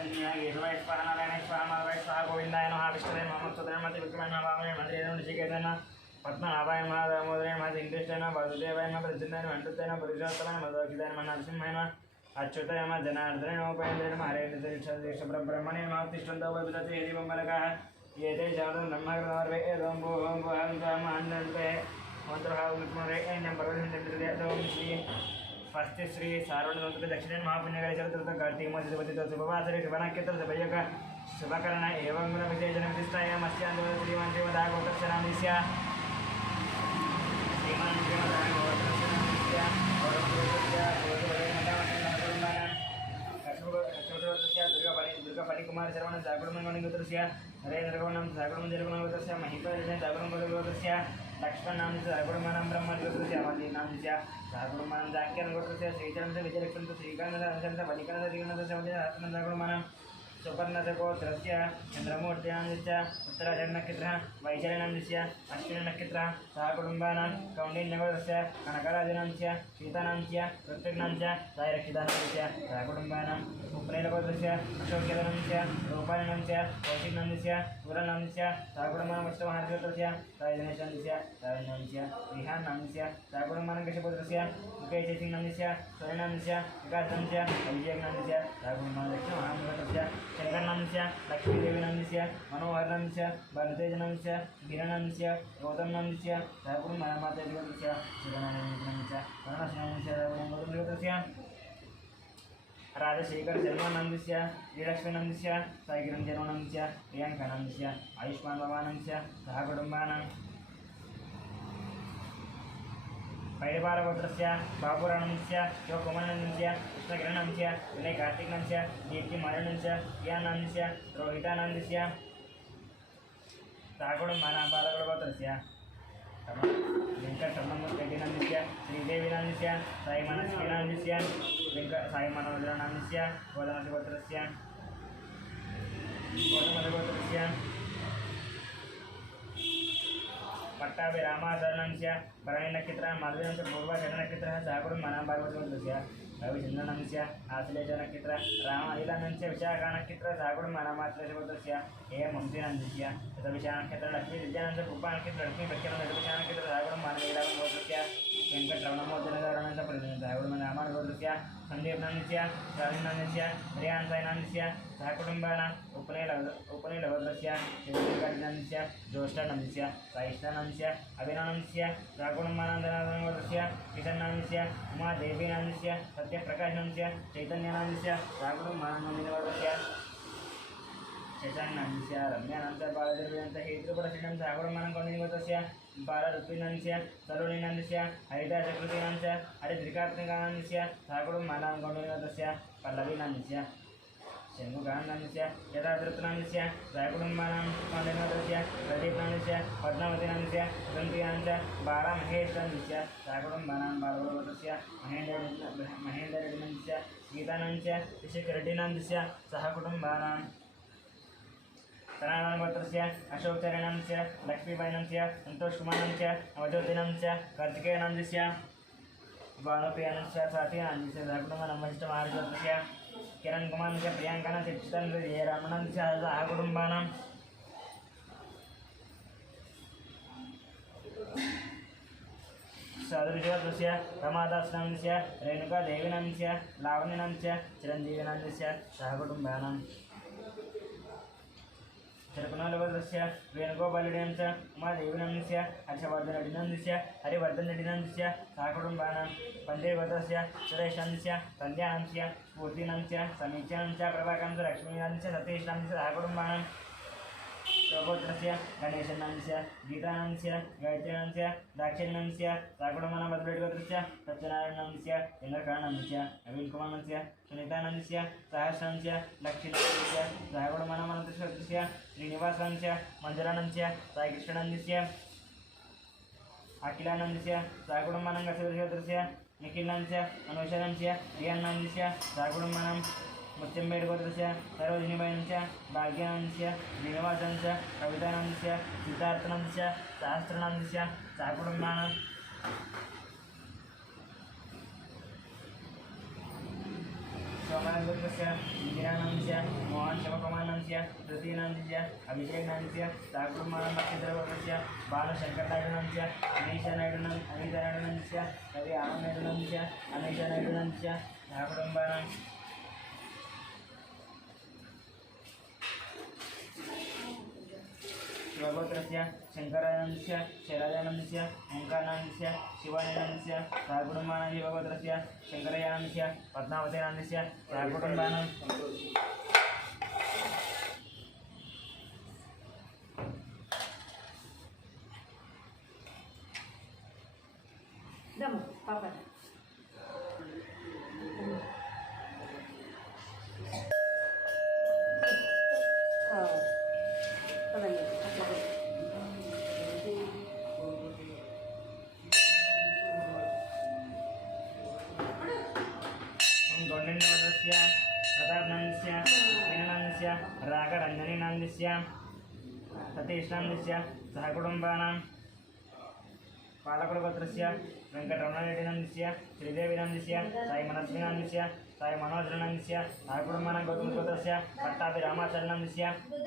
కేశవాయ స్వాహ నారాయణ స్వాహ మాధవాయ స్వాహ గోవిందాయ నమః విష్ణువే నమః సుధర్మతి విక్రమాయ నమః భావనే మంత్రేణ ఋషికేతన పద్మనాభాయ నమః దామోదరాయ నమః సింగేష్టాయ నమః వాసుదేవాయ నమః ప్రద్యుమ్నాయ నమః అనిరుద్ధాయ నమః పురుషోత్తమాయ నమః దోషితాయ నమః నరసింహాయ నమః అచ్యుతాయ నమః జనార్దనాయ నమః ఉపేంద్రాయ నమః హరే దీక్ష బ్రహ్మణే నమః తిష్టంతో విదతే దీపం బలకః ఏతే జాతం బ్రహ్మగ్రహర్వే ఏదం భూం భువం మహంతే మంత్రభావ విక్రమరే ఏం పర్వతం శ్రీ స్వస్తి శ్రీ సార్వజనిక దక్షిణ మహాపుణ్యకాల చరిత్ర కార్తీక మధ్యపతితో శుభవాసరి శుభనక్షత్ర శుభయోగ శుభకరణ ఏవం గుణ విశేషణ విశిష్టాయ మత్స్యాంధ్ర శ్రీమాన్ శ్రీమదాగోత్రస్య శ్రీమాన్ దుర్గా ఫణికుమార్ శరవణ జాగుణమణిగోత్రస్య నరేంద్రగౌణం జాగుణం జరుగుణగోత్రస్య మహిపరిజన జాగుణం గోత్రస్య లక్ష్మణనామ జాగుణమానం బ్రహ్మణిగోత్రస్య మదీనామ జాగుణమానం జాక్యన్ గోత్రస్య శ్రీచరణ విజయలక్ష్మణ శ్రీకరణ వలికరణ శ్రీకరణ జాగుణమానం सुपर्णगोत्रस्य चंद्रमूर्तिनामस्य उत्तराषण्यनक्षत्रः वैशालिनामस्य अश्विनीनक्षत्रः सह कुटुम्बानां कौण्डिन्यगोत्रस्य कनकराजनामस्य सीतानामस्य ऋत्विकनामस्य सायरक्षितानामस्य सह कुटुम्बानाम् उपनयनगोत्रस्य अशोक्यनामस्य रूपालिनामस्य कौशिकनामस्य सूरनामस्य सह कुटुम्बानाम् अष्टमहारगोत्रस्य सायजनेशानामस्य सायनामस्य विहानामस्य सह कुटुम्बानां कश्यपगोत्रस्य मुकेशसिंहनामस्य स्वयनामस्य विकासनामस्य अभिषेकनामस्य सह कुटुम्बानां दक्षिणमहागोत्रस्य शंकरनामस्य लक्ष्मीदेवीनामस्य मनोहरनामस्य बलतेजनामस्य गिरनामस्य गौतमनामस्य सहकुटुम्बमातादिगोत्रस्य शिवनामस्य कर्णनामस्य राजशेखर शर्मानामस्य श्रीलक्ष्मीनामस्य साईकिरण शर्मानामस्य प्रियंकानामस्य आयुष्मान बाबानामस्य सहकुटुम्बानां पैडपालगोत्रस्य बाबुराणस्य शिवकुमारनामस्य कृष्णकिरणनामस्य विनय कार्तिकनामस्य दीप्तिमारनामस्य प्रियानामस्य रोहितानामस्य सहकुटुम्बानां वेंकटरमणमूर्तिनामस्य श्रीदेवीनामस्य साईमानसनामस्य साईमानवज्रनामस्य गौतमगोत्रस्य पट्टाभि रामाधरनामस्य भरणीनक्षत्रः माधवीनामस्य पूर्वाषाढनक्षत्रः सहकुटुम्बानां भागवतगोत्रस्य रविचन्द्रनामस्य आश्लेषनक्षत्रः रामादिलानामस्य विशाखानक्षत्रः सहकुटुम्बानां आश्लेषगोत्रस्य हेमवंशीनामस्य शतविशानक्षत्रः लक्ष्मीविद्यानामस्य पुष्पानक्षत्रः लक्ष्मीभक्ष्यनामस्य शतविशानक्षत्रः सहकुटुम्बानां लीलागोत्रस्य वेंकटरमणमूर्तिनगरनामस्य सहकुटुम्बानां रामानुगोत्रस्य सन्दीपनामस्य शालिनामस्य प्रियांसायनामस्य सहकुटुम्बानाम् उपनयनगोत्रस्य शिवलिंगानामस्य ज्योष्ठानामस्य साईष्ठानामस्य अभिनवनामस्य सहकुटुम्बानां धनाधनगोत्रस्य किशन्नामस्य उमादेवीनामस्य सत्यप्रकाशनामस्य चैतन्यनामस्य सहकुटुम्बानां शशांकनामस्य रम्यानामस्य बालद्रव्यानामस्य हेतुपरशिनां सहकुटुम्बानां कौण्डिन्यगोत्रस्य बालऋत्विनामस्य सलोनीनामस्य हरिताचकृतीनामस्य हरिद्रिकात्मिकानामस्य सहकुटुम्बानां कौण्डिन्यगोत्रस्य पल्लवीनामस्य शंभुकानामस्य यथाधृतनामस्य सहकुटुम्बानां कौण्डिन्यगोत्रस्य प्रदीपनामस्य पद्मावतीनामस्य सुगन्धिनामस्य बालामहेशनामस्य सहकुटुम्बानां बालगोत्रस्य महेन्द्ररेड्डिनामस्य गीतानामस्य ऋषिकरेड्डिनामस्य सहकुटुम्बानां तनागोत्रस्य अशोकचरणनामस्य लक्ष्मीबाईनामस्य संतोषकुमारनामस्य अवधूतिनामस्य कार्तिकेयनामस्य भानुप्रियानामस्य स्वातिनामस्य सहकुटुम्बानां वसिष्ठमहाराजगोत्रस्य किरणकुमारनामस्य प्रियांकानामस्य चित्तनामस्य रामनामस्य सहकुटुम्बानां साधुविजयगोत्रस्य रमादासनामस्य रेणुकादेवीनामस्य लावण्यनामस्य चिरञ्जीविनामस्य सहकुटुम्बानां चरकुनालगोत्रस्य वेणुगोपालरेड्डिनामस्य उमादेवीनामस्य हर्षवर्धनरेड्डिनामस्य हरिवर्धनरेड्डिनामस्य सहकुटुम्बानां पञ्चगोत्रस्य सुरेशानामस्य सन्ध्यानामस्य स्फूर्तिनामस्य समीक्षानामस्य प्रभाकानामस्य लक्ष्मीनामस्य सतीशनामस्य सहकुटुम्बानां स्वगोत्रस्य गणेशनामस्य गीतानामस्य गायत्रीनामस्य दाक्षिणामस्य सहकुटुम्बानां बद्रेड्डिगोत्रस्य सत्यनारायणनामस्य चन्द्रकान्तनामस्य नवीनकुमारनामस्य सुनीतानामस्य सहस्रनामस्य लक्ष्मीनामस्य सहकुटुम्बानां अनन्तगोत्रस्य श्रीनिवासनामस्य मञ्जुलानामस्य साईकृष्णनामस्य अखिलानामस्य सहकुटुम्बानां गसगोत्रस्य निखिलनामस्य अनुषानामस्य प्रियानामस्य सहकुटुम्बानां मुच्चम्बेडगोत्रस्य सरोजिनीबाईनामस्य भाग्यनामस्य श्रीनिवासनामस्य कवितानामस्य सिद्धार्थनामस्य सहस्रनामस्य सहकुटुम्बानां सोमनन्दस्य इंदिरानन्दस्य मोहन शिवकुमारनन्दस्य तृतीयनन्दस्य अभिषेकनन्दस्य साकुमारनक्षत्रवर्गस्य बालशंकरनायडुनन्दस्य अनीशनायडुनन्दस्य कवि आनन्दनायडुनन्दस्य अनीशनायडुनन्दस्य कुटुम्बानां शिवगोत्रस्य शंकरानन्दस्य शैलजानन्दस्य ओंकारनानन्दस्य शिवानन्दस्य सहकुटुम्बानां शिवगोत्रस्य शंकरयानन्दस्य पद्मावतीनन्दस्य सहकुटुम्बानां गौंडन्यवर्गस्य प्रतापनन्दस्य वीरनन्दस्य रागरञ्जनीनन्दस्य सतीशनन्दस्य सहकुटुम्बानां पालकुलगोत्रस्य वेंकटरमणरेड्डिनन्दस्य श्रीदेवीनन्दस्य साई मनस्विनन्दस्य साई मनोजनन्दस्य सहकुटुम्बानां गौतमगोत्रस्य पट्टाभिरामाचलनन्दस्य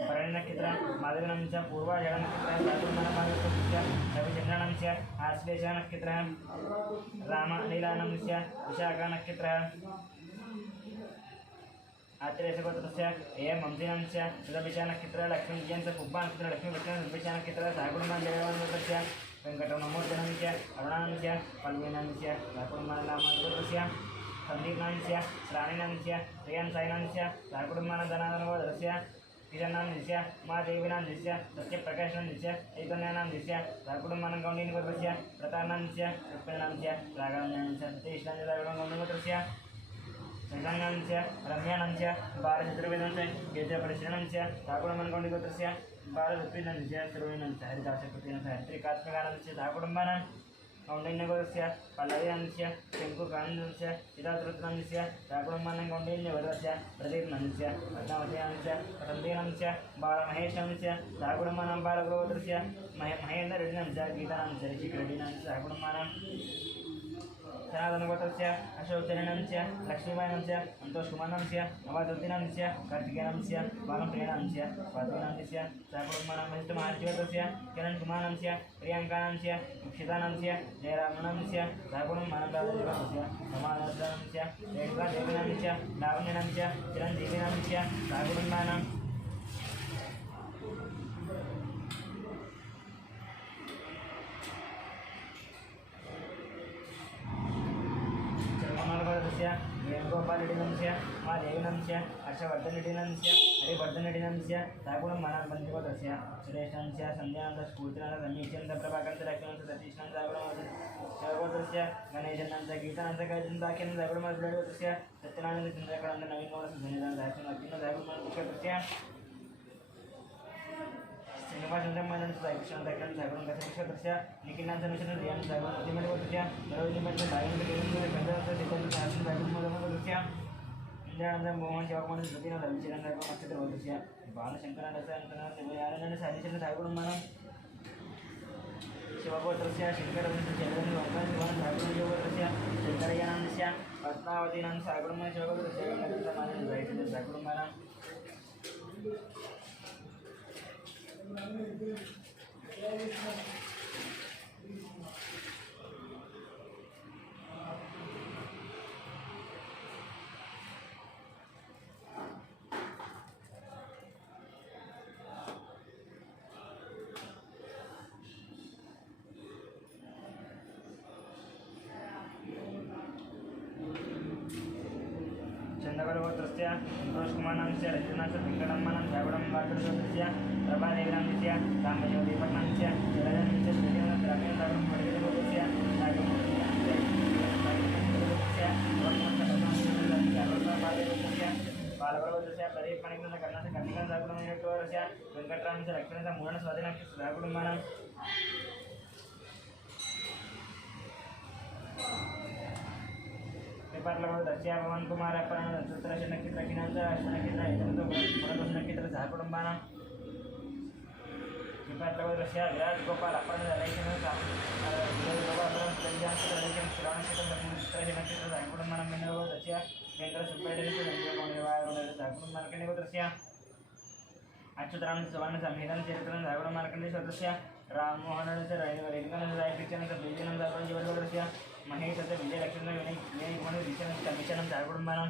भरणीनक्षत्र माधवीनन्दस्य पूर्वाषाढनक्षत्र सहकुटुम्बानां पालकुलगोत्रस्य रविचन्द्रनन्दस्य आश्लेषनक्षत्र रामलीलानन्दस्य विशाखनक्षत्र आत्रेयगोत्रस्य एम वंशीनन्दस्य सुदभिषानक्षत्र लक्ष्मीजयन्तस्य पुब्बानक्षत्र लक्ष्मीविष्णुविषानक्षत्र सहकुटुम्बानां जयवन्दस्य वेंकटरमणमूर्तिनन्दस्य अरुणानन्दस्य पल्लवीनन्दस्य सहकुटुम्बानां संदीपनन्दस्य श्रावणीनन्दस्य प्रियं साईनन्दस्य सहकुटुम्बानां धनाधनगोत्रस्य किशनन्दस्य महादेवीनन्दस्य सत्यप्रकाशनन्दस्य चैतन्यानन्दस्य सहकुटुम्बानां गौंडीनगोत्रस्य प्रतापनन्दस्य रुक्मिणनन्दस्य राघवनन्दस्य सतीशनन्दस्य गौंडीनगोत्रस्य शशानन्दस्य रम्यानन्दस्य बालचतुर्वेदनन्दस्य गेजपरिशीलनन्दस्य सहकुटुम्बानां गौंडीनगोत्रस्य बालरुक्मिणनन्दस्य सुरवीनन्दस्य हरिदासकृतिनन्दस्य हरित्रिकात्मकानन्दस्य सहकुटुम्बानां गौंडीनगोत्रस्य पल्लवीनन्दस्य शङ्कुकानन्दस्य चिदातृतनन्दस्य सहकुटुम्बानां गौंडीनगोत्रस्य प्रदीपनन्दस्य पद्मावतीनन्दस्य वसन्तीनन्दस्य बालमहेशनन्दस्य सहकुटुम्बानां बालगोत्रस्य महेन्द्ररेड्डिनन्दस्य गीतानन्दस्य ऋषिकरेड्डिनन्दस्य सहकुटुम्बानां सनातनगोत्रस्य अशोकचरणनन्दस्य लक्ष्मीबाईनन्दस्य संतोषकुमारनन्दस्य नवाज्योतिनन्दस्य कार्तिकेयनन्दस्य बालप्रियनन्दस्य स्वातिनन्दस्य सहकुटुम्बानां वसिष्ठमहार्षिगोत्रस्य किरणकुमारनन्दस्य प्रियङ्कानन्दस्य दीक्षितानन्दस्य जयरामनन्दस्य सहकुटुम्बानां दादाजीगोत्रस्य समानन्दस्य रेणुकादेवीनन्दस्य लावण्यनन्दस्य चिरञ्जीवीनन्दस्य सहकुटुम्बानां वेणुगोपालरेड्डिनन्दस्य महादेवीनन्दस्य हर्षवर्धनरेड्डिनन्दस्य हरिवर्धनरेड्डिनन्दस्य सहकुटुम्बानां पञ्चगोत्रस्य सुरेशनन्दस्य सन्ध्यानन्दस्य स्फूर्तिनन्दस्य समीक्षानन्दस्य प्रभाकरन्दस्य लक्ष्मणन्दस्य सतीशनन्दस्य सहकुटुम्बस्य गणेशनन्दस्य गीतानन्दस्य गायत्रीनन्दस्य सहकुटुम्बस्य सत्यनारायणस्य चन्द्रकलानन्दस्य नवीनगौडस्य सुनीतानन्दस्य सहकुटुम्बस्य श्रीनिवासचन्द्रमनन्दस्य साईकृष्णनन्दस्य सहकुटुम्बस्य निखिलनन्दस्य रियानन्दस्य सहकुटुम्बस्य सरोजिनीमन्दस्य साईनन्दस्य गंधर्वस्य दिग्गजस्य सहकुटुम्बस्य इंद्रानंद मोहन शिवकुमार श्रुतिनंद विचिरंद नक्षत्रगोत्रस्य बालशंकरनन्दस्य आनन्दस्य हरिचन्द्र सहकुटुम्बानां शिवगोत्रस्य शंकरनन्दस्य चन्द्रनन्दस्य ओंकारशिवानन्दस्य सहकुटुम्बस्य शंकरयानन्दस्य पद्मावतीनन्दस्य सहकुटुम्बानां शिवगोत्रस्य गंगाधरमानन्दस्य सहकुटुम्बानां चंद्रगोत्रस्य संतोषकुमारनन्दस्य रजनीनन्दस्य वेंकटरमणं सहकुटुम्बस्य प्रभादेवीनन्दस्य रामयोगीपट्टनन्दस्य जलजनन्दस्य श्रीदेवनन्दस्य रमेशगोत्रस्य बालगोत्रस्य प्रदीपमणिनन्दस्य कर्णाटक कन्निका सहकुटुम्बस्य वेंकटरामस्य लक्ष्मणस्य मूर्ण स्वाधीनस्य सहकुटुम्बानां पाटलगोत्रस्य भवन कुमार अपर्ण नक्षत्र नक्षत्र किनंद नक्षत्र इतरतो पुरदोष नक्षत्र सहकुटुम्बानां पाटलगोत्रस्य विराज गोपाल अपर्ण लैकन गोपाल संजान नक्षत्र श्रवण नक्षत्र नक्षत्र सहकुटुम्बानां मिनगोत्रस्य शंकर सुब्बेडिस्य साकुण्डमार्कण्डेयस्य अच्युतराम सुवर्ण संहितं चरित्रं साकुण्डमार्कण्डेयस्य राममोहनस्य रैकनस्य बीजनं साकुण्डजीवस्य महेशस्य विजयलक्ष्मण विनयकुमार विचनं साकुण्डमानं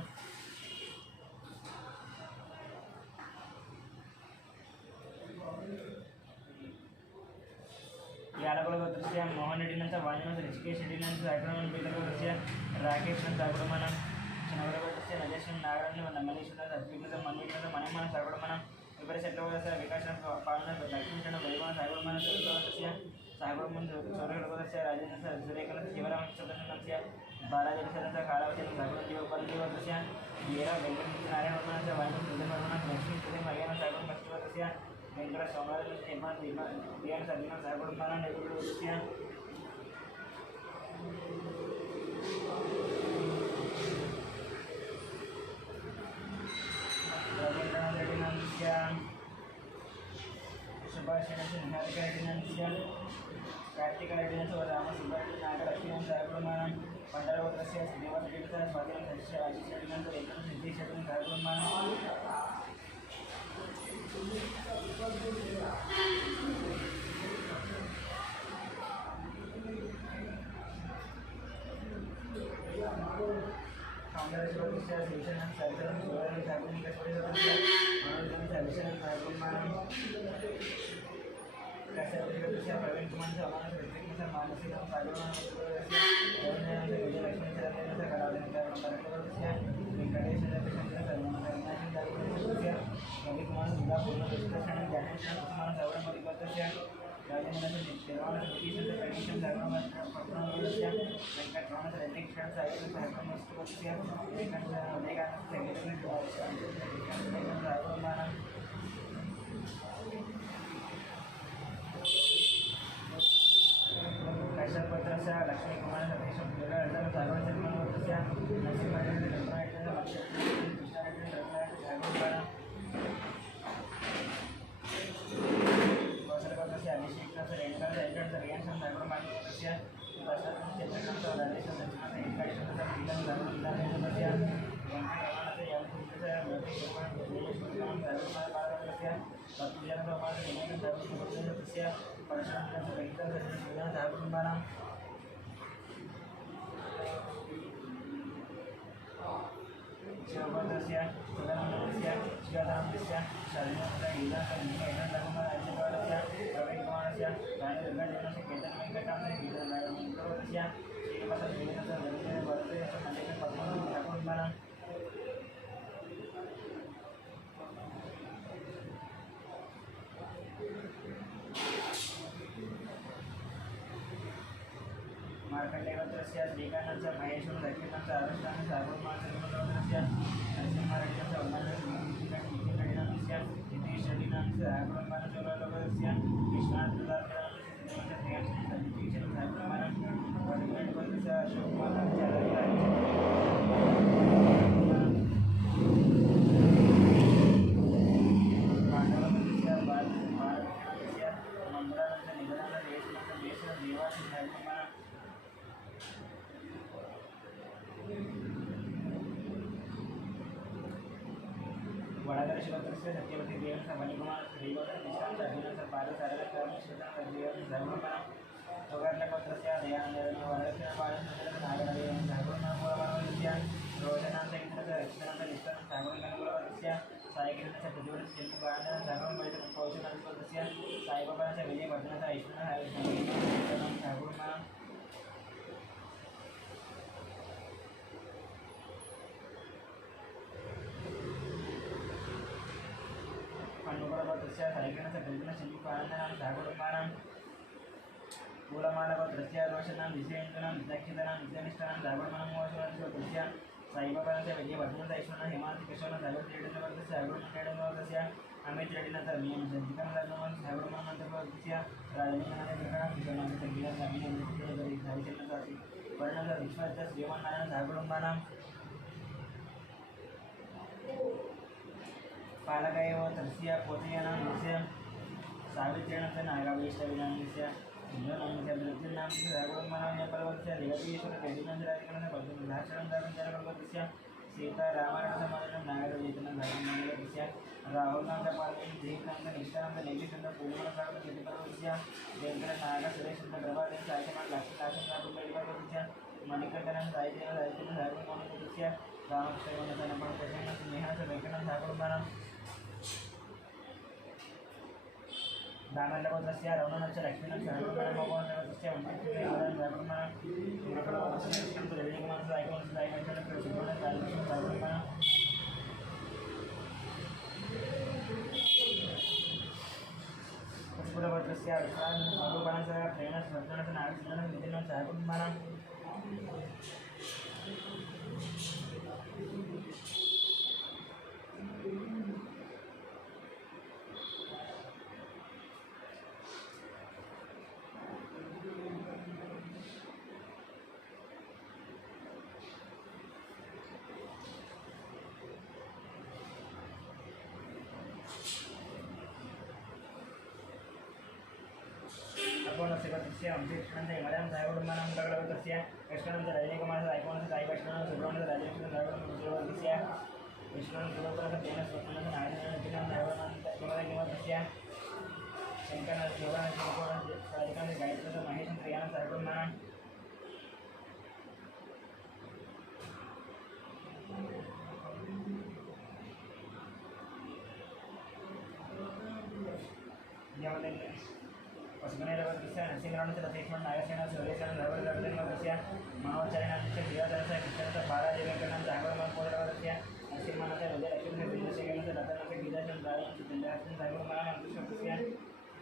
यालकुलगोत्रस्य मोहन रेड्डिनंच वाणिनंच ऋषिकेश रेड्डिनंच साकुण्डमानं बीजगोत्रस्य राकेशनं साकुण्डमानं चनगरगोत्रस्य नजेशनं नागराजन मनीषनं अद्वितनं मन्वितनं मणिमानं साकुण्डमानं विपरीत विकास पालन लक्ष्मीचरण वैभव सागरमान गोत्रस्य सागरमान सौरगोत्रस्य राजेन्द्र सुरेखन शिवराम सदस्य बालाजलसरस्य कालावती सागर जीवपरजीवोत्रस्य वीरा वेंकटनारायणवर्मनस्य वायु सुधीवर्मन लक्ष्मी सुधीर मर्यान सागर पश्चिमोत्रस्य वेंकट सोमवार निर्माण दियान सदिना सागरमान नेतृत्वस्य सुभाषिणस्य निहारिका रेड्डिनंस्य कार्तिक रेड्डिनंच राम सुब्बारेड्डी नागलक्ष्मी सागरमानं मंडलगोत्रस्य श्रीनिवास रेड्डिनंच स्वाधीन सदस्य आशिष रेड्डिनंच एकन सिद्धेश रेड्डिनं सागरमानं कांग्रेस गोत्रस्य शिवसेना सरकारनं सोळावी सार्वजनिक परिषदेच्या मनोरंजन सर्वेक्षण सागरमानं कश्यपगोत्रस्य प्रवीण कुमार समान ऋत्विकनुसार मानसिक सागरमानं गोत्रस्य विजयलक्ष्मी सरकारनं कलावती गोत्रस्य वेंकटेश चंद्र सर्वनाथन गोत्रस्य रविकुमार सुधा पूर्ण गोत्रस्य ज्ञानेश्वर कुमार सावरमती गोत्रस्य राजेंद्र निर्वाण सतीश प्रवीण सागरमानं पटना गोत्रस्य वेंकटरमण रेड्डी कृष्ण सागर सागरमानं गोत्रस्य विवेकानंद सागरमानं कश्यपगोत्रस्य लक्ष्मी कुमार सतीश सागर गोत्रस्य नरसिंहरेड्डी कृष्णारेड्डी सागरमानं कौशलगोत्रस्य अभिषेक रेणुका रियान सागरमानं गोत्रस्य दशरथ राजेश गोत्रस्य वेंकटरमणस्य यमपुत्रस्य सागरमानं पद्मजन सोमवार विनयन गोत्रस्य परशुराम वेंकटरमण सागरमानं शिवगोत्रस्य सुगन्धस्य शिवधामस्य शरणस्य गीताकन्या रविकुमारस्य राणीदुर्गादेवस्य केतन वेंकटामस्य गीतनारायणगोत्रस्य श्रीनिवास वेंकटस्य रवीन्द्र वर्धस्य मल्लिका पद्मनाभ सागरमानं मार्कण्डेयगोत्रस्य श्रीकान्तस्य महेश्वर लक्ष्मीकान्त आरुष्टानं सागरमानं नरसिंहरेड्डिनंच उन्नतस्य नितीश रेड्डिनंच सागरमानं चोळगोत्रस्य विश्वनाथ प्रतापनंच सिद्धेश्वर सागरमानं वडगोत्रस्य अशोक कुमारनंच पांडवगोत्रस्य बालकृष्णस्य मंगळानंच निगमानंच देशनंच देवासी सागरमानं वडाधर शिवगोत्रस्य सत्यवती देवस्य मणिकुमार श्रीगोत्र निष्ठांच अभिनंच बाल सारगकर्मश्रितं देवस्य सागरमानं सुगर्णगोत्रस्य दयानंद वरदक्षिण बालचंद्र नागराजन सागरमानं रोचनांच इंद्रच रक्षणांच निष्ठांच सागरगणगोत्रस्य सायकिरणस्य प्रतिवरस्य जन्मकांडन सागरमैत्र कौशलगोत्रस्य साईबाबांच्या विजय वर्धनाचा ऐश्वर्य सागरमानं गोत्रस्य सायकिरणस्य प्रतिवरस्य जन्मकांडन सागरमानं मूलमालगोत्रस्य रोशनां विजयेन्द्रनां विदक्षितनां विद्यानिष्ठानां सागरमानं मोहनगोत्रस्य साईबाबांच्या विजय वर्धनाचा ऐश्वर्य हेमांत किशोर सागररेड्डिनगोत्रस्य सागररेड्डिनगोत्रस्य अमित रेड्डिनंच जिकन सागरमानं सागरमानं गोत्रस्य राजेंद्रनाथ किशोरनाथ संगीत अभिनय हरिचंद्र वर्णन विश्वस्य श्रीमन्नारायण सागरमानं पालकयोत्रस्य पोतयनांस्य सावित्रीनंच नागाभीष्टविनांस्य हिंदूनांस्य वृद्धिनांस्य सागरमानं पर्वतस्य रेवतीश्वर रेड्डिनंच राजकरणस्य पद्मनाभशरण सागरगोत्रस्य सीतारामरसमननं नागरवेदनं धर्ममंगलस्य राहुलनन्दपालनं दीपनन्द निष्ठानन्द नैमिषन्द पूर्णसागरं जटिपरस्य वेंकटनाग सुरेशन्द प्रभादेव सायकमान लक्ष्मीनाथं नागुमेडिपरस्य मणिकण्ठनं सायतेन धर्ममंगलस्य रामकृष्णवन्दनपरं स्नेहस वेंकटं ठाकुरमानं दानन्दपत्रस्य रवणस्य लक्ष्मीनं सर्वमानं भगवानस्य वन्दनं ठाकुरमानं गुरुकुलवत्सस्य रविकुमारस्य सायकमानस्य सायकमानस्य प्रसिद्धोनं सायकमानस्य ठाकुरमानं पुष्पवत्रस्य विश्रामस्य प्रेरणस्य सर्जनस्य नागसिंहस्य नितिनं ठाकुरमानं अंशेक्षणस्य हिमालयं सायकुटुम्बानां मुद्रकलवतस्य कृष्णं च रजनीकुमारस्य सायकोनस्य सायकृष्णं सुब्रह्मण्यस्य राजेन्द्रस्य सायकुटुम्बस्य विष्णुं सुलोकनस्य तेन स्वप्नस्य नारायणस्य किमदस्य शङ्करस्य शिवनस्य शिवकोणस्य सायकनस्य गायत्रस्य महेशं त्रियानं सायकुटुम्बानां पशुगणेरवस्य नरसिंहरावणस्य रथेश्वर नागसेनस्य सुरेशनं धर्मदर्शनस्य मनोचरणस्य क्रियाधरस्य कृष्णस्य बालादेवेकरणं जागरणमहोदरवस्य नरसिंहनस्य विजयलक्ष्मीस्य विजयशेखरस्य रतनस्य गीताचं रायणस्य चन्द्रहस्य सायकुटुम्बानां कृष्णस्य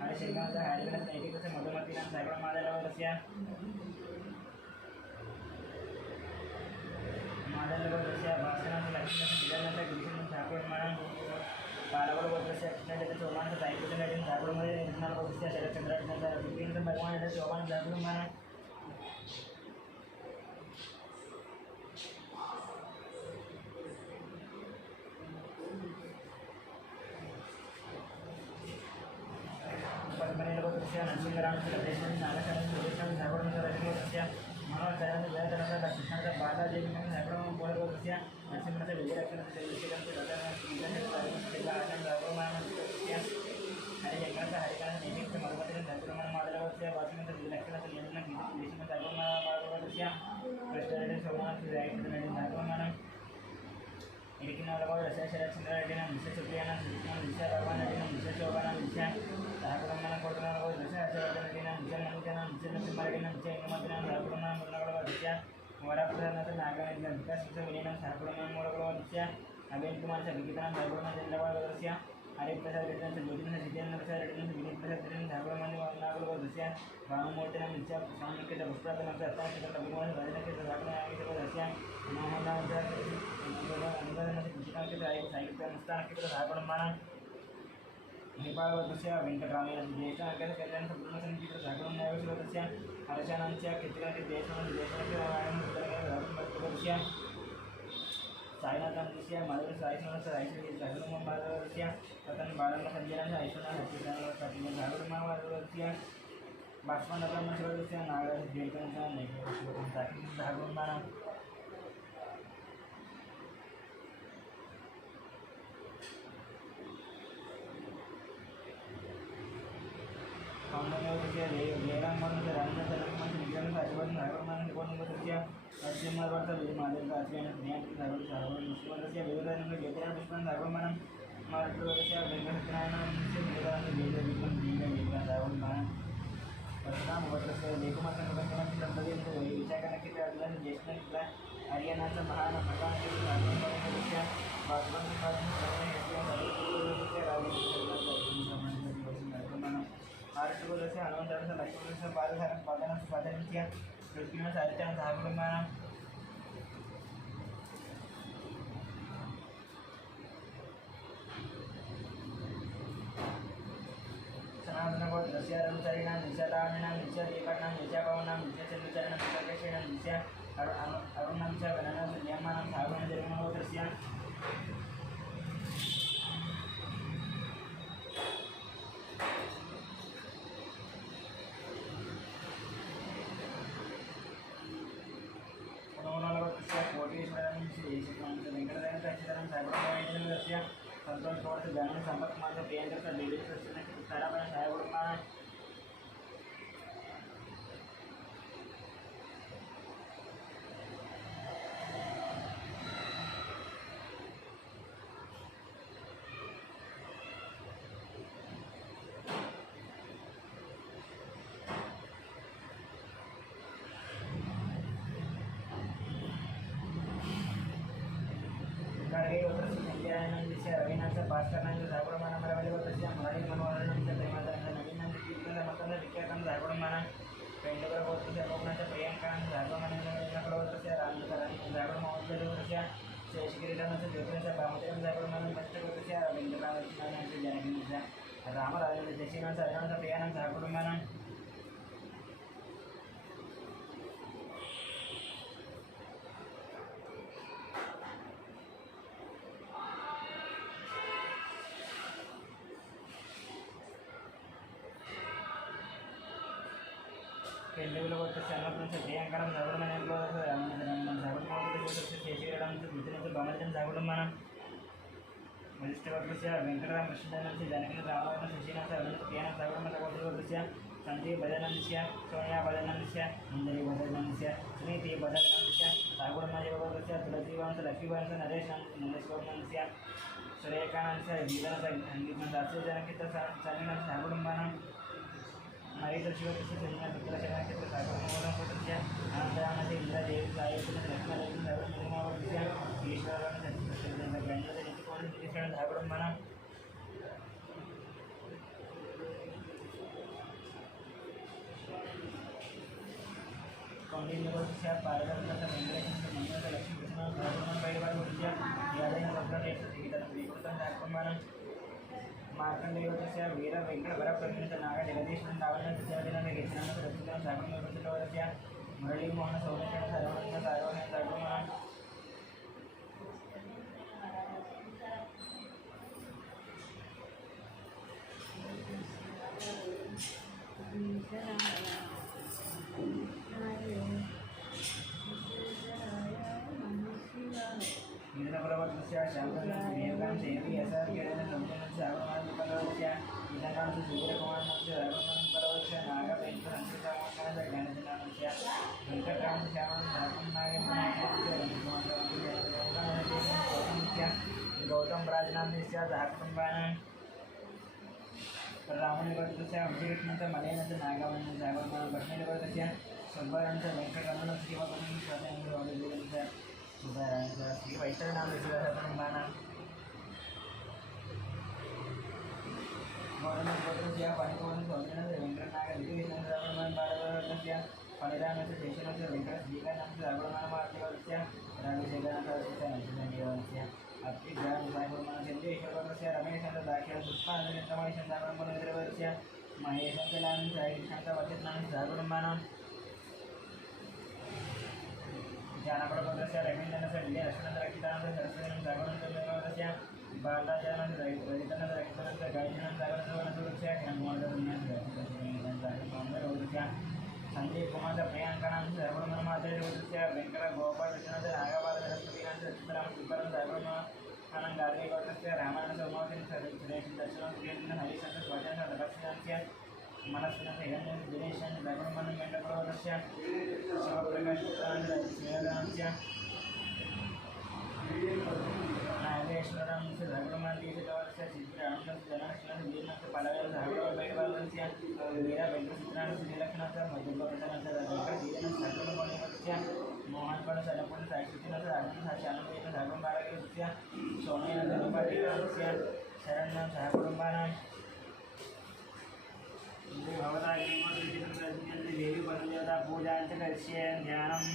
हरिशेखरस्य हरिगणस्य नैतिकस्य मधुमतीनां सायकुटुम्बादलवस्य मादलवस्य भास्करस्य लक्ष्मीस्य विजयनस्य गिरिशनं ठाकुरमानं पालवलवस्य कृष्णस्य चौहानस्य सायकुटुम्बादलं ठाकुरमध्ये निर्मलवस्य शरचन्द्रस्य विपिन भगवानस्य चौहान ठाकुरमानं पद्मनीलवस्य नरसिंहरावस्य रथेश्वर नागसेनस्य सुरेशनं ठाकुरमध्ये रजनीवस्य मनोचरणस्य जयधरस्य कृष्णस्य बालादेवीकरणं ठाकुरमहोदरवस्य नरसिंहस्य विजयलक्ष्मीस्य चन्द्रशेखरस्य रतनस्य गीताचं रायणस्य ठाकुरमानस्य हरिशंकरस्य हरिकरस्य नैमिषस्य मधुमतीनां ठाकुरमानं मादलवस्य वासुदेवस्य विजयलक्ष्मीस्य निरञ्जनं गीताचं ठाकुरमानस्य कृष्णस्य शोभनस्य जयकृष्णस्य ठाकुरमानं इडकिनवलवस्य शरचन्द्ररेड्डिनं विश्वसुप्रियानं विश्वराघवानरेड्डिनं विश्वशोभनं विश्व ठाकुरमानं कोटनवलवस्य हर्षवर्धनरेड्डिनं विश्वनन्दिनं विश्वनरसिंहरेड्डिनं विश्वहिममतीनां ठाकुरमानं मुरगलवस्य वरप्रसादनाथ नागरेड्डिनं विकासविनीनं ठाकुरमानं मुरगलवस्य नवीनकुमारस्य विकितानं ठाकुरमानं चन्द्रवलवस्य हरिप्रसाद रेड्डिनं ज्योतिनं जितेन्द्रप्रसाद रेड्डिनं विनीतप्रसाद रेड्डिनं ठाकुरमानं नागलवस्य राममूर्तिनं विश्व स्वामिकृत पुष्परातनस्य अत्तानक्षत्र रविकुमारस्य राजनक्षत्र ठाकुरमानस्य मोहनदासस्य अनुदानस्य कृष्णस्य सायकृष्णस्थानक्षत्र ठाकुरमानं नेपालवस्य वेंकटरामस्य ज्येष्ठनागस्य कल्याणस्य पूर्णसंगीत ठाकुरमानस्य हर्षानस्य कृतिकास्य देशस्य ठाकुरमानस्य साईनाथांस्य माधव साईनाथ साईश्री ठाकुरमानस्य रतन बालम संजयनाथ ऐश्वर्य ठाकुरमानस्य बाष्पनाथस्य नागराज जयकंसा ठाकुरमानं कामनवस्य जयरामस्य रामचन्द्रस्य निजमस्य आशीर्वादं ठाकुरमानस्य कोटनवस्य नरसिंहवर्ष विजयमाधवस्य स्नेहस्य सर्वस्य विवेकानंद जयतेन पुष्पं ठाकुरमानं महाराष्ट्रस्य वेंकटनारायणस्य विवेकानंद जयदेवीकं दीर्घ ठाकुरमानं परशुरामवर्षस्य लेखमात्र संपदेन्द्र विशाखनक्षत्र ज्येष्ठनक्षत्र हरियाणाचं महान भगवानस्य ठाकुरमानस्य महाराष्ट्रस्य हनुमंतस्य लक्ष्मणस्य पादनस्य स्वाधीनस्य पृथ्वीनं साहित्यानं ठाकुरमानं सनातनगोत्रस्य रघुचारिणां निशालामिनां निशादीपानां निशाभवनां निशाचन्द्रचरणं निशाकेशेनं निशा अरुणं च गणनं नियमानं ठाकुरजन्मगोत्रस्य कोटीश्वरं श्री देवस्य संतोष कुमार से ज्ञान संपर्क कुमार से प्रियंका से देवी कृष्ण के तारा बहन साहेब कुमार रवीनाथ भास्कर सागुड़मान मराठी मनोहर नवीन विख्यात सागुड़मान पेंडुगर गोत्र प्रियंका सागुड़मान सागुड़महोत्सव शेषगिरीटन ज्योतिष भामचरण सागुड़मान कष्टगोत्र रवींद्र जानकी रामराज शशिनाथ हरिनाथ प्रियानंद सागुड़मान పెళ్ళిలో వచ్చేసి అన్నప్రూన్స్ ప్రియాంకరం సాగుడమనంలో సాగుడమోహన్ శేషగిరడం విద్యుత్ బమర్జన్ సాగుడమనం వరిష్ఠ వర్గస్య వెంకటరామ కృష్ణదనస్య జానకి రామరామ శశినాథ అరుణ్ ప్రియాన సాగుడమన వర్గస్య సంజయ్ బదనందస్య సోనియా బదనందస్య అంజలి బదనందస్య సునీతి బదనందస్య సాగుడమ వర్గస్య తులసీవంశ లక్ష్మీవంశ నరేష్ నందస్య సురేఖానందస్య వీరన సంగీత శాస్త్రీయ జనకిత సన్నిన సాగుడమనం मरीद शिवकृष्ण संजना शुक्लाचरण सागरमोहन पुत्र आनंदानंद इंदिरा देवी गायत्री लक्ष्मण निर्मावृत्या ईश्वर गणपति सागरमन कौंडिन्य पारदर्शक वेंकटेश्वर मंगल लक्ष्मी कृष्ण सागरमन बैठवार पुत्र यादव सागरमन मार्कंडेय वीर वेंकट वरप्रतिनिध नाग जगदीश्वर रावण सिद्धार्थ गिरिजन रचित सागरमोहन मुरली मोहन सौरभ सर्वानंद सागरमोहन सागरमन शांतन देवी एसआर केडन संपूर्ण सागरमान परवस्य इदकान सूर्यकुमार नमस्य राघवन परवस्य नागवेंद्र संस्कृतमोहन ज्ञानजनानस्य वेंकटराम श्यामन नागनागस्य गौतम राजनामस्य झाकुंबान रामनिवर्तस्य अभिषेकनंतर मलेनंतर नागवन सागरमान भटनेवर्तस्य सुब्बारांचं वेंकटरमण शिवपत्नी स्वतंत्र वादविदंच्या श्री वैष्णव नाम शिवसर्पणबाण गौरवस्य पणिकोन सौजन वेंकटनाग दिव्यचंद्रमान बालवर्गस्य फलिरामस्य शेषनस्य वेंकट श्रीकांतस्य राघवनामार्तिवर्गस्य राघुशेखरस्य नंदनदेवस्य अत्रि ग्राम सागरमान चंद्रेश्वरवर्गस्य रमेशचंद्र दाख्य पुष्पानंदचंद्रमणि चंद्रमणिवर्गस्य महेशंकलान साहिशांत वचितनाम सागरमान जानपदस्य रवीन्द्रनस्य विजय लक्ष्मणचंद्र रक्षितानंद सरस्वती सागरनंदस्य बालाजानंद रवितनंद रक्षितानंद गायत्रीनंद सागरनंदस्य ज्ञानमोहनस्य संजय कुमार प्रियंकानंद सागरमन माधवस्य वेंकट गोपाल विश्वनाथ नागपाल सरस्वतीनंद रक्षितराम सुब्बरम सागरमन गार्गीवर्गस्य रामानंद उमावती सुरेश दर्शन सुरेन्द्र हरिचंद्र स्वजन दक्षिणस्य मनस्विनंद हिरण्य दिनेश सागरमन मेंढप्रवर्गस्य शिवप्रकाश श्रीरामस्य नागेश्वरम सागरमन दीक्षितवर्गस्य सिद्धिरामचंद्र जनलक्ष्मण वीरनाथ पालवेल सागरमन बैठवर्गस्य वीरा वेंकटचित्रान श्रीलक्ष्मणाथ मधुप्रसाद वेंकट दीननाथ सागरमणवर्गस्य मोहनपण सनपूर्ण साक्षीनाथ आनंद शानवेल सागरमन बालकस्य सोमनाथ रूपाधिकांस्य शरणनाथ सागरमन देवी परदेवता पूजा करिष्ये ध्यानम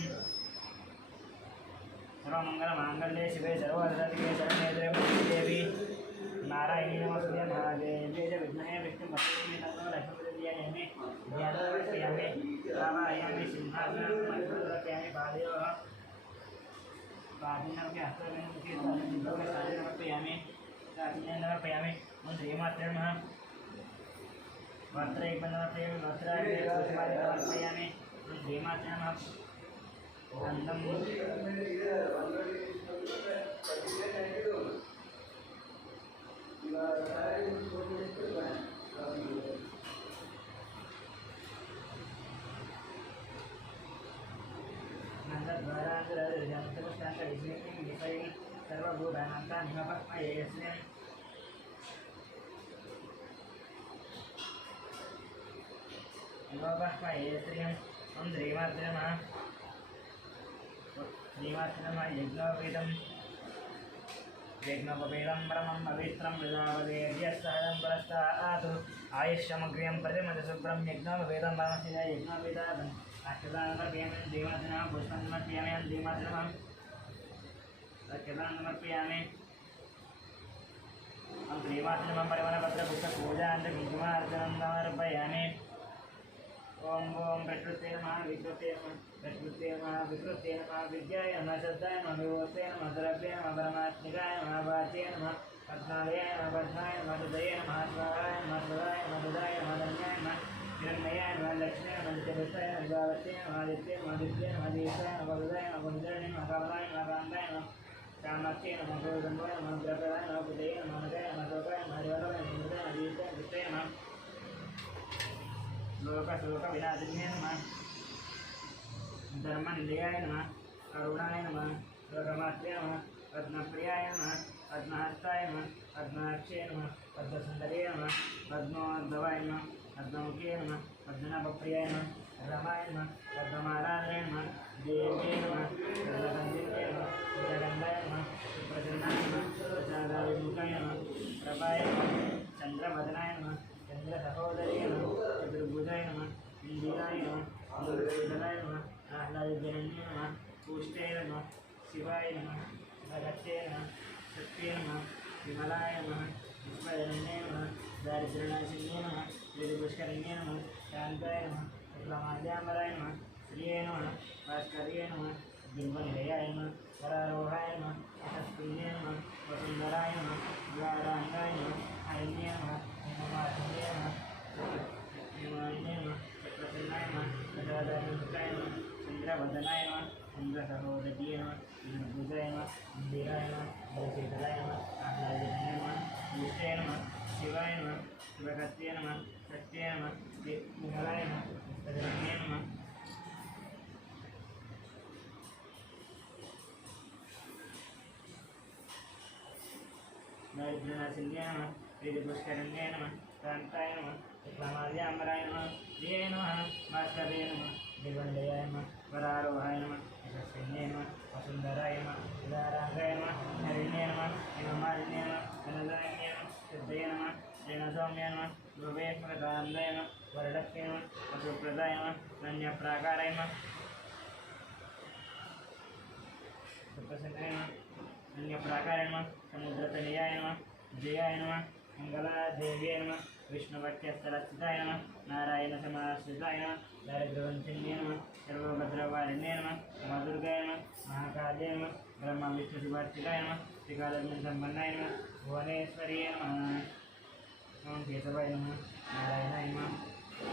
सर्वमंगल मांगल्ये शिवे सर्वसाधिके शरण्ये देवी नारायणी नमस्ते महादेवी च विद्महे विष्णुपत्नी तन्नो लक्ष्मीदेवी ध्यानामि रामायणि सिंहासनं समर्पयामि पादयोः पादिनस्य हस्तमेन समर्पयामि समर्पयामि श्रीमात्रे नमः वस्त्र एक समर्पयामि समर्पयामि श्रीमात्रे नमः गन्धं यज्ञोपवीतं परमं पवित्रं प्रजापतेर्यस्सहजं पुरस्तात् आयुष्यमग्र्यं प्रतिमतिशुभ्रं यज्ञोपवीतं परमस्य यज्ञोपवीतं अक्षतानमर्पयामि देवादिनां पुष्पं समर्पयामि देवादिनाम् अक्षतानमर्पयामि देवादिनां परिमलपत्रपुष्पपूजां च कुङ्कुमार्चनं समर्पयामि ओम ओम प्रकृते नमः विकृते नमः प्रकृते नमः विकृते नमः विद्याय नमः श्रद्धाय नमः विभूते नमः द्रव्ये नमः परमात्मिकाय नमः वाचे नमः पद्मालये नमः पद्माय नमः हृदये नमः स्वाहाय नमः स्वदाय नमः बुधाय नमः धन्याय नमः हिरण्मयाय नमः लक्ष्म्याय नमः चतुर्थाय नमः विभावत्ये नमः आदित्याय नमः दिव्याय नमः दीर्घाय नमः बुधाय नमः बुधाय नमः कमलाय नमः कान्ताय नमः कामाख्ये नमः गोविन्दाय नमः द्रव्याय नमः बुधये नमः नगाय नमः शोकाय नमः हरिवल्लभाय नमः हृदयाय नमः दीर्घाय दृष्टाय नमः लोक शोक विनाशिन्ये नमः धर्मनिलयाय नमः करुणाय नमः लोकमात्रे नमः पद्मप्रियाय नमः पद्महस्ताय नमः पद्माक्षे नमः पद्मसुन्दरे नमः पद्मोद्धवाय नमः पद्ममुखे नमः पद्मनाभप्रियाय नमः रमाय नमः पद्ममालाधरे नमः देव्ये नमः जलगन्धिन्ये नमः जगन्धाय नमः सुप्रसन्नाय नमः प्रसादाभिमुखाय नमः प्रभाय नमः चन्द्रवदनाय नमः चन्द्रसहोदरे नमः चतुर्भुजाय नमः इन्दिराय नमः अमृतधराय नमः आह्लादजनन्ये नमः पुष्टे नमः शिवाय नमः भगत्ये नमः सत्ये नमः विमलाय नमः विश्वजनन्ये नमः दारिद्र्यनाशिन्ये नमः वेदपुष्करिण्ये नमः शान्ताय नमः शुक्लमाल्याम्बराय नमः श्रिये नमः भास्कर्ये नमः बिम्बनिलयाय नमः वरारोहाय नमः यशस्विन्ये नमः वसुन्धराय नमः द्वाराङ्गाय नमः हरिण्ये नमः हेमवासिन्ये नमः हेमान्ये नमः चक्रसन्नाय नमः प्रसादाभिमुखाय नमः चन्द्रवदनाय नमः चन्द्रसहोदर्ये नमः चन्द्रभुजाय नमः इन्दिराय नमः जलशीतलाय नमः आह्लादजनन्ये नमः पुष्टे नमः शिवाय नमः शिवकत्ये नमः सत्ये नमः विमलाय नमः विश्वजनन्ये नमः दारिद्र्यनाशिन्ये नमः वेदपुष्करिण्ये नमः कान्ताय नमः शुक्लमाल्याम्बराय नमः श्रिये नमः भास्कर्ये नमः बिम्बनिलयाय नमः वरारोहाय नमः यशस्विन्ये नमः वसुन्धराय नमः उदाराङ्गाय नमः हरिण्ये नमः हेममालिन्ये नमः धनदायिन्ये नमः सिद्धये नमः ऋणसौम्ये नमः भवेत्मकान्दाय नमः वरलक्ष्ये नमः वसुप्रदाय नमः नन्यप्राकाराय नमः सुप्रसन्नाय नमः अन्यप्राकाराय नमः समुद्रतनयाय नमः जयाय नमः मंगलादेव्ये नमः विष्णुभक्त्यस्थलस्थिताय नमः नारायणसमाश्रिताय नमः दारिद्र्यवंशिन्ये नमः सर्वभद्रवारिण्ये नमः उमादुर्गाय नमः महाकाले नमः ब्रह्मविष्णुशिवार्चिताय नमः त्रिकालज्ञसम्पन्नाय नमः भुवनेश्वर्ये नमः ओम केशवाय नमः नारायणाय नमः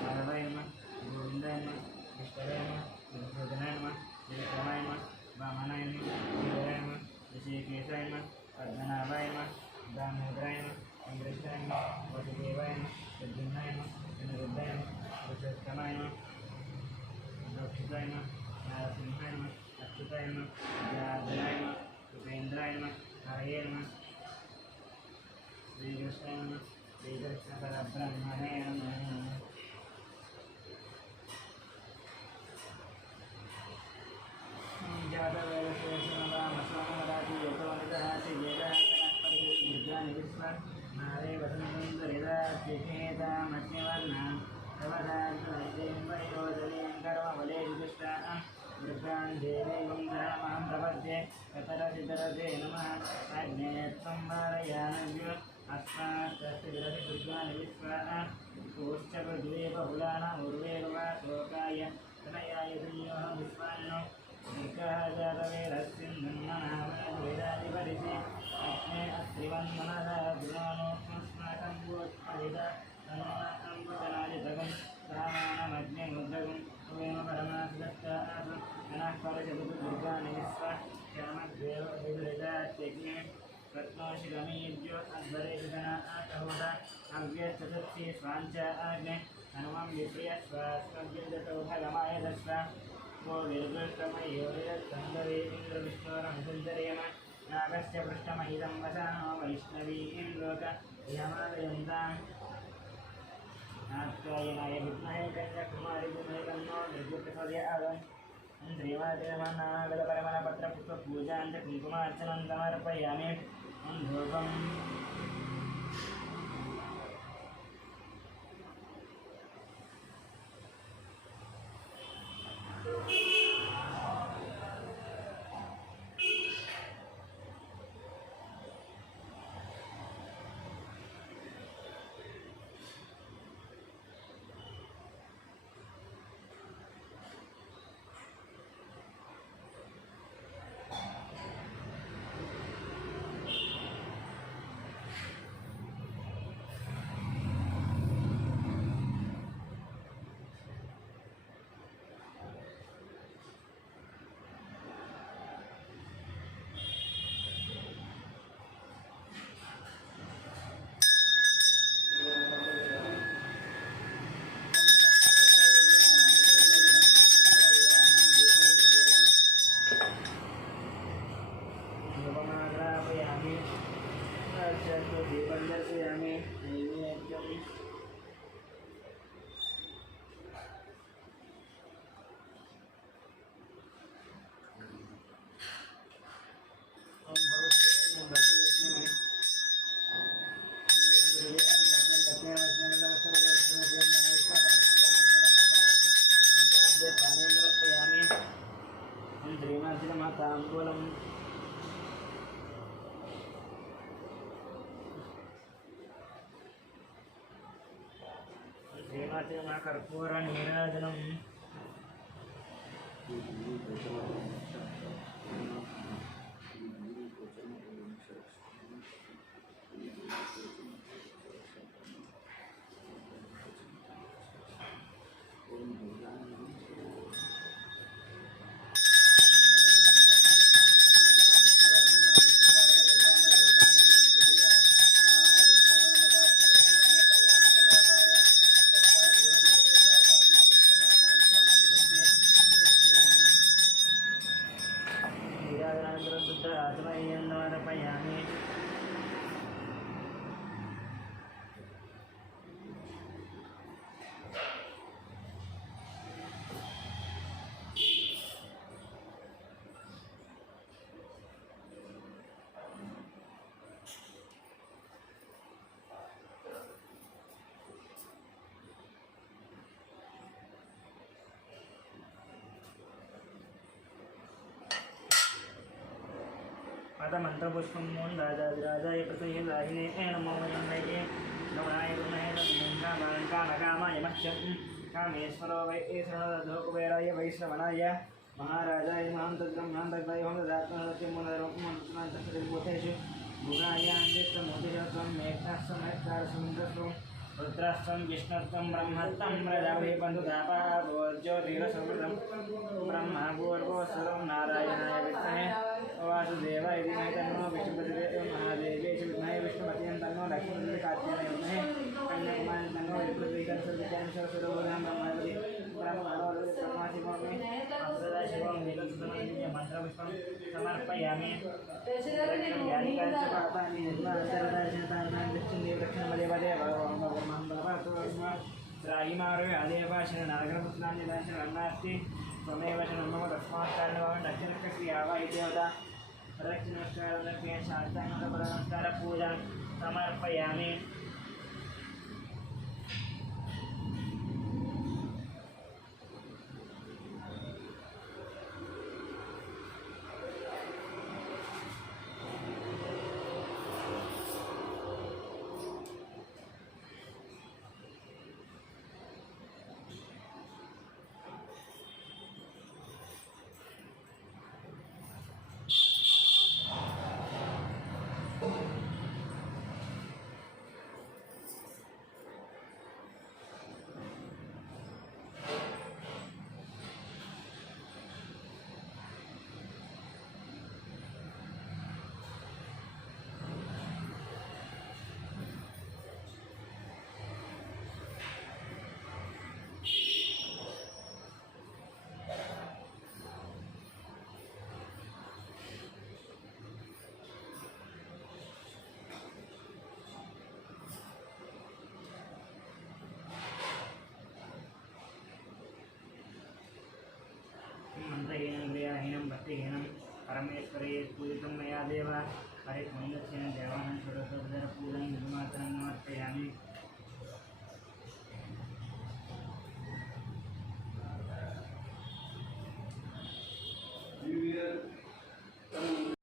माधवाय नमः गोविन्दाय नमः विष्णवे नमः मधुसूदनाय नमः विक्रमाय नमः वामनाय नमः वीराय नमः ऋषिकेशाय नमः पद्मनाभाय नमः दामोदराय नमः अमृताय नमः वसुदेवाय नमः प्रद्युम्नाय नमः चन्द्ररुद्राय नमः पुरुषोत्तमाय नमः दक्षिताय नमः नारसिंहाय नमः अच्युताय नमः जनार्दनाय नमः उपेन्द्राय नमः हरये नमः श्रीकृष्णाय नमः श्रीकृष्णपरब्रह्मणे नमः जातवेदशेषमदामस्वामराति योगवनितः श्रीवेदः दुर्गानि विश्वं नारे वसन्तुन्दरिदात्यखेतामज्ञवर्णां प्रवदान्तमैतें वयोदनीं कर्मबलेजुष्टां दुर्गां देवीं धरणमां प्रपद्ये कतरसितरसे नमः अग्ने त्वं वारयानव्यो अस्मात्तस्तिरसि दुर्गानि विश्वाः कोश्च पृथ्वी बहुलानाम् उर्वेर्वा शोकाय तनयाय संयोः विश्वान्नो एकः जातवेदस्सिन्धन्मनावनवेदाधिपरिषि अग्ने अस्त्रिवन्मनः गुणानोऽस्माकं भूत्परिदा तन्माकं सामानमग्निमुद्रगं त्वेन परमासुदत्तासु जनः परशतु दुर्गानि विश्वा श्यामद्देव विदुरिदात्यग्ने रत्नोशिगमीर्जो अध्वरेशगना आकहोदा अव्यस्तसत्सि स्वाञ्च आग्ने हनुमं विप्रियस्वास्मभ्युदतो भगमाय दस्वा वो दीर्घष्टमयोरिदत्सन्दवे इन्द्रविष्णोरनुसञ्चरेम नागस्य पृष्ठमहितं वसानो वैष्णवीं लोक यमादयन्ताम् आत्यायनाय विद्महे कन्याकुमारी धीमहि तन्नो दुर्गप्रचोदयात् श्रीमातिरमन्नागतपरमलपत्रपुष्पपूजां च कुङ्कुमार्चनं समर्पयामि धूपम् कर्पूर नीराजनम मंत्रपुष्पं राजाय प्रसुयदाहिने नमो वयं नमनाय गुणाय कामकामाय मह्यं कामेश्वरो वै शृणोदधो कुबेराय वैश्रवणाय महाराजाय महान्तब्रह्मान्तग्रयो ददात्मनतिमुनरोपमन्त्रभूतेषु गुणायान्विष्टमोदिरत्वं मेघनास्वमेघारसमुद्रस्वं रुद्रास्त्वं विष्णुत्वं ब्रह्मत्वं प्रजापतिः बन्धुतापावोज्योतिरसमृतं ब्रह्मा भूर्भुवस्सुरं नारायणाय विद्महे वासुदेवाय धीमहि तन्नो विष्णुपतिवे महादेव्यै च विद्महे विष्णुपतिं तन्नो लक्ष्मीपतिः कात्यायनाय विद्महे कन्याकुमारी तन्नो विष्णुपतिः सरस्वतीं ब्रह्मपति ब्रह्मणोदय ब्रह्माशिवोऽपि सदाशिवं निगतसुतमन्त्रीय मन्त्रपुष्पं समर्पयामि यानि कानि च पापानि निर्मान्तरदर्शनतानां दक्षिणे दक्षिणपदे पदे राहिमारो आदेवाशननागरपुत्राणि दर्शनन्नास्ति त्वमेव शरणं मम तस्मात् कारणं दक्षिणक्रिया वा इति देवता प्रदक्षिणनमस्कारं शास्त्राङ्गपरनमस्कारपूजां समर्पयामि परिपूर्णस्य देवानां षोडशोपचारपूजां निर्मात्रान् समर्पयामि